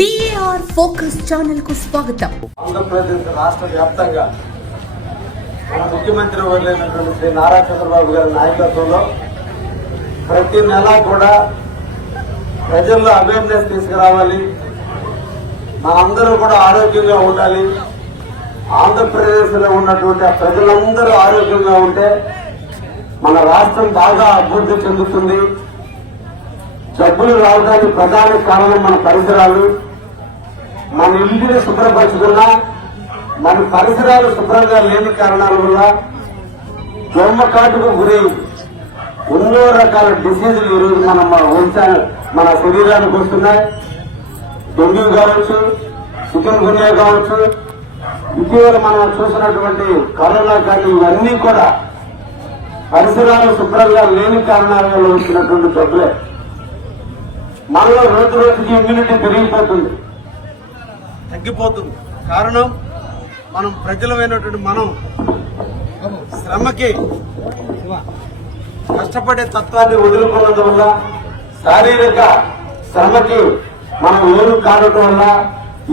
DAR focus channel కు స్వాగతం. ఆంధ్రప్రదేశ్ రాష్ట్ర వ్యాప్తంగా మన ముఖ్యమంత్రి వర్యులైనటువంటి శ్రీ నారా చంద్రబాబు గారి నాయకత్వంలో ప్రతి నెల కూడా ప్రజల్లో అవేర్నెస్ తీసుకురావాలి, మనందరూ కూడా ఆరోగ్యంగా ఉండాలి. ఆంధ్రప్రదేశ్ లో ఉన్నటువంటి ఆ ప్రజలందరూ ఆరోగ్యంగా ఉంటే మన రాష్ట్రం బాగా అభివృద్ధి చెందుతుంది. జబ్బులు రావడానికి ప్రధాన కారణం మన పరిసరాలు. మన ఇంటిని శుభ్రపరచుకున్నా మన పరిసరాలు శుభ్రంగా లేని కారణాల వల్ల దోమకాటుకు గురై ఎన్నో రకాల డిసీజులు ఈరోజు మన శరీరానికి వస్తున్నాయి. డెంగ్యూ కావచ్చు, చికెన్ గున్యా కావచ్చు, ఇటీవల మనం చూసినటువంటి కరోనా కానీ ఇవన్నీ కూడా పరిసరాలు శుభ్రంగా లేని కారణాల వల్ల వచ్చినటువంటి జబ్బులే. మనలో రోజు రోజుకి ఇమ్యూనిటీ పెరిగిపోతుంది, తగ్గిపోతుంది. కారణం మనం ప్రజలమైనటువంటి మనం శ్రమకి కష్టపడే తత్వాన్ని వదులుకున్నందువల్ల, శారీరక శ్రమకి మనం లోను కావడం వల్ల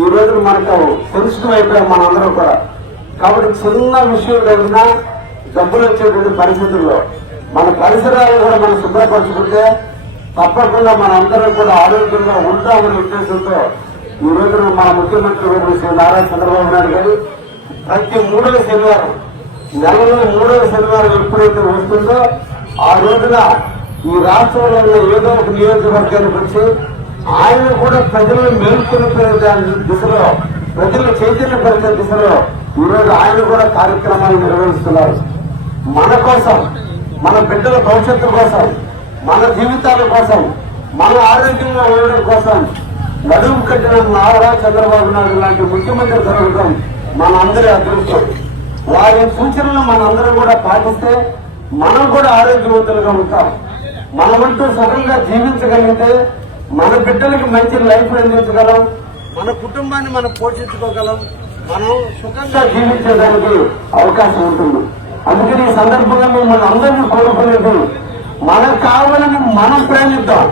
ఈ రోజు మనకు సెన్సిటివ్ అయిపోయాం మనందరం కూడా. కాబట్టి చిన్న విషయం జరిగినా జబ్బులు వచ్చేటువంటి పరిస్థితుల్లో మన పరిసరాలను కూడా మనం శుభ్రపరచుకుంటే తప్పకుండా మనందరం కూడా ఆరోగ్యంగా ఉంటామనే ఉద్దేశంతో ఈ రోజున మన ముఖ్యమంత్రి శ్రీ నారా చంద్రబాబు నాయుడు గారు ప్రతి 3వ శనివారం, నెలలో 3వ శనివారం ఎప్పుడైతే వస్తుందో ఆ రోజున ఈ రాష్ట్రంలో ఏదో ఒక నియోజకవర్గానికి వచ్చి ఆయన కూడా ప్రజలను మేల్కొల్పే దిశలో, ప్రజలను చైతన్యపరిచే దిశలో ఈరోజు ఆయన కూడా కార్యక్రమాలు నిర్వహిస్తున్నారు. మన కోసం, మన బిడ్డల భవిష్యత్తు కోసం, మన జీవితాల కోసం, మన ఆరోగ్యంగా ఉండడం కోసం నడుము కట్టిన నారా చంద్రబాబు నాయుడు లాంటి ముఖ్యమంత్రి జరగడం మన అందరి అదృష్టం. వారి సూచనలు మనందరం కూడా పాటిస్తే మనం కూడా ఆరోగ్యవంతులుగా ఉంటాం. మనమంటూ సుఖంగా జీవించగలిగితే మన బిడ్డలకి మంచి లైఫ్ అందించగలం, మన కుటుంబాన్ని మనం పోషించుకోగలం, మనం సుఖంగా జీవించడానికి అవకాశం ఉంటుంది. అందుకని ఈ సందర్భంగా మిమ్మల్ని అందరినీ కోరుకునేది, మనకు కావాలని మనం ప్రేమిద్దాం.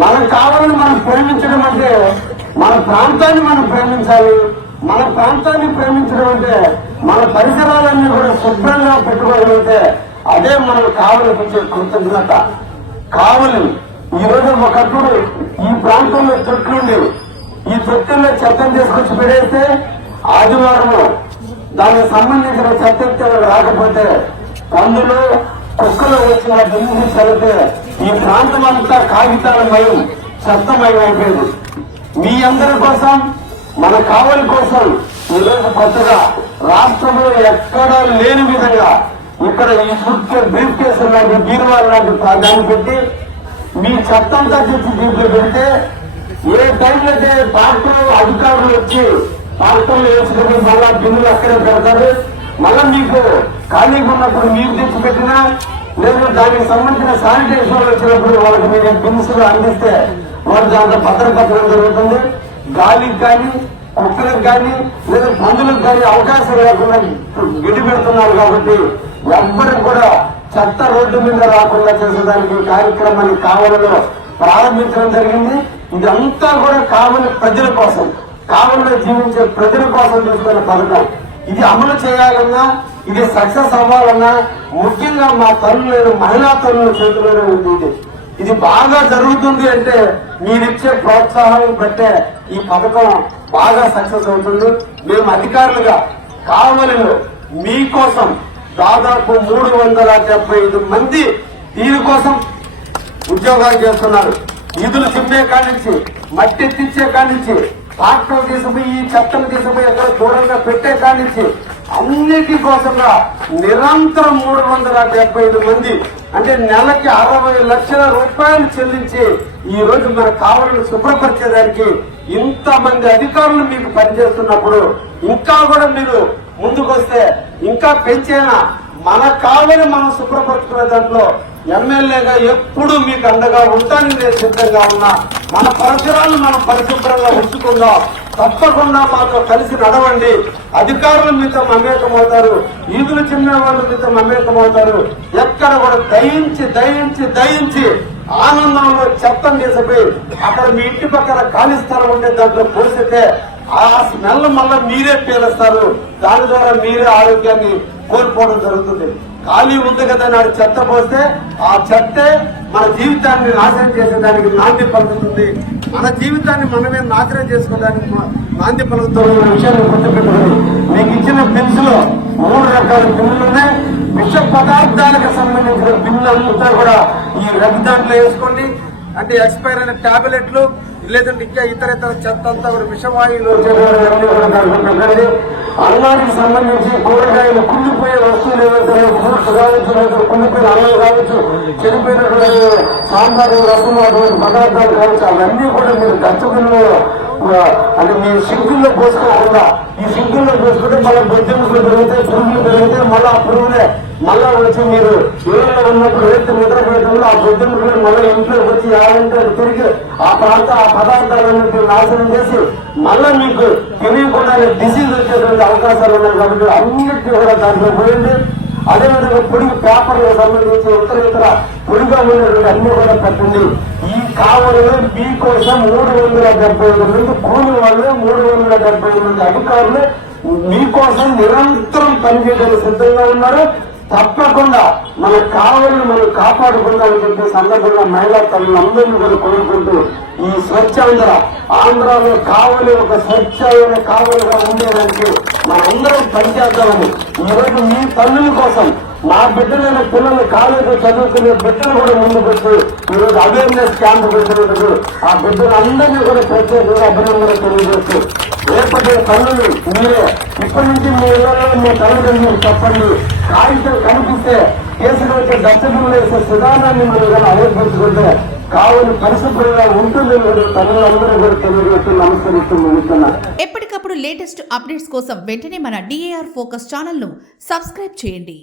మనకు కావాలని మనం ప్రేమించడం అంటే మన ప్రాంతాన్ని మనం ప్రేమించాలి. మన ప్రాంతాన్ని ప్రేమించడం అంటే మన పరిసరాలన్నీ కూడా శుభ్రంగా పెట్టుకోగలిగితే అదే మనకు కావలనిపించే కృతజ్ఞత. కావాలి ఈ రోజు ఒకప్పుడు ఈ ప్రాంతంలో చెట్లుండి ఈ చెట్టుల్లో చెత్తను తీసుకొచ్చి పెడేస్తే ఆదివారం దానికి సంబంధించిన చెత్త రాకపోతే పందులు కుక్కలు వచ్చిన బిల్లు చదివితే ఈ ప్రాంతం అంతా కాగితాలమయం, చెత్తమయం అయిపోయింది. మీ అందరి కోసం, మన కావలి కోసం ఈరోజు కొత్తగా రాష్ట్రంలో ఎక్కడా లేని విధంగా ఇక్కడ ఈ బ్రీఫ్ కేసులు లాంటి బీరువాలు లాంటి దాన్ని పెట్టి మీ చెత్తంతా తెచ్చి దీంట్లో పెడితే ఏ టైంలో అయితే ట్రాక్టర్ అధికారులు వచ్చి ట్రాక్టర్లు వేసుకుని మళ్ళా బిల్లులు అక్కడే పెడతారు. మళ్ళా మీకు ఖాళీగా ఉన్నప్పుడు మీరు తెచ్చిపెట్టినా లేదా దానికి సంబంధించిన శానిటేషన్ వచ్చినప్పుడు వాళ్ళకి మీరు బిల్స్ అందిస్తే వాళ్ళు దాంట్లో భద్రపరచడం జరుగుతుంది. గాలికి కానీ, కుక్కలకు కానీ, లేదా పందులకు కానీ అవకాశం లేకుండా గిడి పెడుతున్నారు. కాబట్టి ఎవ్వరికి కూడా చెత్త రోడ్డు మీద రాకుండా చేసేదానికి కార్యక్రమాన్ని కావలిలో ప్రారంభించడం జరిగింది. ఇదంతా కూడా కావలి ప్రజల కోసం, కావలిలో జీవించే ప్రజల కోసం తీసుకున్న పథకం. ఇది అమలు చేయాలన్నా, ఇది సక్సెస్ అవ్వాలన్నా ముఖ్యంగా మా తల్లులు, మహిళా తల్లుల చేతిలోనే ఉంది. ఇది బాగా జరుగుతుంది అంటే మీరిచ్చే ప్రోత్సాహం బట్టే ఈ పథకం బాగా సక్సెస్ అవుతుంది. మేము అధికారులుగా కావలిలో మీకోసం దాదాపు 375 మంది దీనికోసం ఉద్యోగాలు చేస్తున్నారు. ఈదులు చిమ్మే కానించి, మట్టి ఎత్తిచ్చే కానించి, ట్రాక్టర్ తీసుకుపోయి ఈ చెత్తను తీసుకుపోయి ఎక్కడ దూరంగా పెట్టే కానించి అన్నిటి కోసంగా నిరంతరం 375 మంది, అంటే నెలకి 60 లక్షల రూపాయలు చెల్లించి ఈ రోజు మన కావలిని శుభ్రపరిచేదానికి ఇంతమంది అధికారులు మీకు పనిచేస్తున్నప్పుడు ఇంకా కూడా మీరు ముందుకొస్తే ఇంకా పెంచేనా మన కావలి మనం శుభ్రపరుచుకునే దాంట్లో ఎమ్మెల్యేగా ఎప్పుడు మీకు అండగా ఉంటానని నేను సిద్ధంగా ఉన్నా. మన పరిసరాలను మనం పరిశుభ్రంగా ఉంచుకుందాం. తప్పకుండా మాతో కలిసి నడవండి. అధికారులు మీతో మమేకమవుతారు, ఈదులు చిన్న వాళ్ళు మీతో మమేకమవుతారు. ఎక్కడ కూడా దయించి ఆనందంలో చెత్తను తీసుకుపోయి అక్కడ మీ ఇంటి పక్కన ఖాళీ స్థలం ఉంటే దాంట్లో పోసితే ఆ స్మెల్ మళ్ళీ మీరే పీలుస్తారు. దాని ద్వారా మీరే ఆరోగ్యాన్ని కోల్పోవడం జరుగుతుంది. ఖాళీ ఉంది కదా నాడు చెత్త పోస్తే ఆ చెత్తే మన జీవితాన్ని నాశనం చేసేదానికి నాంది పలుకుతుంది. మన జీవితాన్ని మనమే నాశనం చేసుకోవడానికి నాంది పలుకుతున్న విషయాన్ని గుర్తుపెట్టుకుని మీకు ఇచ్చిన బిల్స్ లో 3 రకాల బిల్లులు ఉన్నాయి. విష పదార్థాలకు సంబంధించిన బిల్లు అంతా కూడా ఈ రద్దు దాంట్లో వేసుకోండి. అంటే ఎక్స్పైర్ అయిన టాబ్లెట్లు లేదంటే ఇంకా ఇతర చెత్త అంతా కూడా విషవాయువులు అన్నానికి సంబంధించి కూరగాయలు కుళ్ళిపోయే వస్తువులు ఏవైతే ఫ్రూట్స్ కావచ్చు, లేదా కుళ్ళిపోయిన అన్నం కావచ్చు, చెడిపోయినటువంటి సాంబారు రసం అటువంటి పదార్థాలు కావచ్చు, అవన్నీ కూడా మీరు డస్ట్బిన్లో అంటే మీ సింకుల్లో పోసుకోకుండా ఈ సింకుల్లో పోసుకుంటే మళ్ళీ బొద్దింపులు పెరిగితే పురుగులు పెరిగితే మళ్ళీ ఆ పురుగులే మళ్ళా వచ్చి మీరు ఇళ్ళలో ఉన్నప్పుడు రేపు నిద్రపోయేటప్పుడు ఆ బొద్దింపులు మళ్ళీ ఇంట్లోకి వచ్చి ఏమంటే తిరిగి ఆ పదార్థాలన్నింటినీ నాశనం చేసి మళ్ళా మీకు తెలియకుండా డిసీజ్ వచ్చేటువంటి అవకాశాలు ఉన్నాయి. కాబట్టి అన్నిటినీ కూడా దాంట్లో పోయింది. అదేవిధంగా పొడిగి పేపర్లకు సంబంధించి ఇతర పొడిగా ఉన్నటువంటి అన్ని కూడా పెట్టండి. ఈ కావలలో మీకోసం 375 మంది కూలి వాళ్ళు, 375 మంది అధికారులు మీకోసం నిరంతరం పనిచేయడానికి సిద్ధంగా ఉన్నారు. తప్పకుండా మన కావలను మనం కాపాడుకుందామని చెప్పి సందర్భంగా మహిళా తల్లులందరినీ కూడా కోరుకుంటూ ఈ స్వచ్ఛాంధ్ర ఆంధ్రాలో కావలి ఒక స్వచ్ఛమైన కావలిగా ఉండేదానికి మనందరం పనిచేద్దామని ఈరోజు మీ తల్లుల కోసం మా బిడ్డలైన పిల్లలు కాలేజీ చదువుకునే బిడ్డలు కూడా ముందుకు వచ్చి ఈరోజు అవేర్నెస్ క్యాంప్ పెట్టినందుకు ఆ బిడ్డలందరినీ కూడా ప్రత్యేకంగా అభినందనలు తెలియజేస్తూ రేపటి తల్లులు మీరే ఇప్పటి నుంచి మీ ఇళ్లలో మీ తల్లిదండ్రులు చెప్పండి. కాగితం కనిపిస్తే కేసులు వచ్చే డస్ట్బిన్లు వేసే విధానాన్ని మనం కానీ అవలంబించుకుంటే కావలి పరిశుభ్రంగా ఉంటుంది. తల్లులందరూ కూడా తెలియజేస్తూ నమస్కరిస్తూ ముగిస్తున్నారు. ఎప్పటికప్పుడు లేటెస్ట్ అప్డేట్స్ కోసం వెంటనే మన DAR ఫోకస్ ఛానల్ ను సబ్స్క్రైబ్ చేయండి.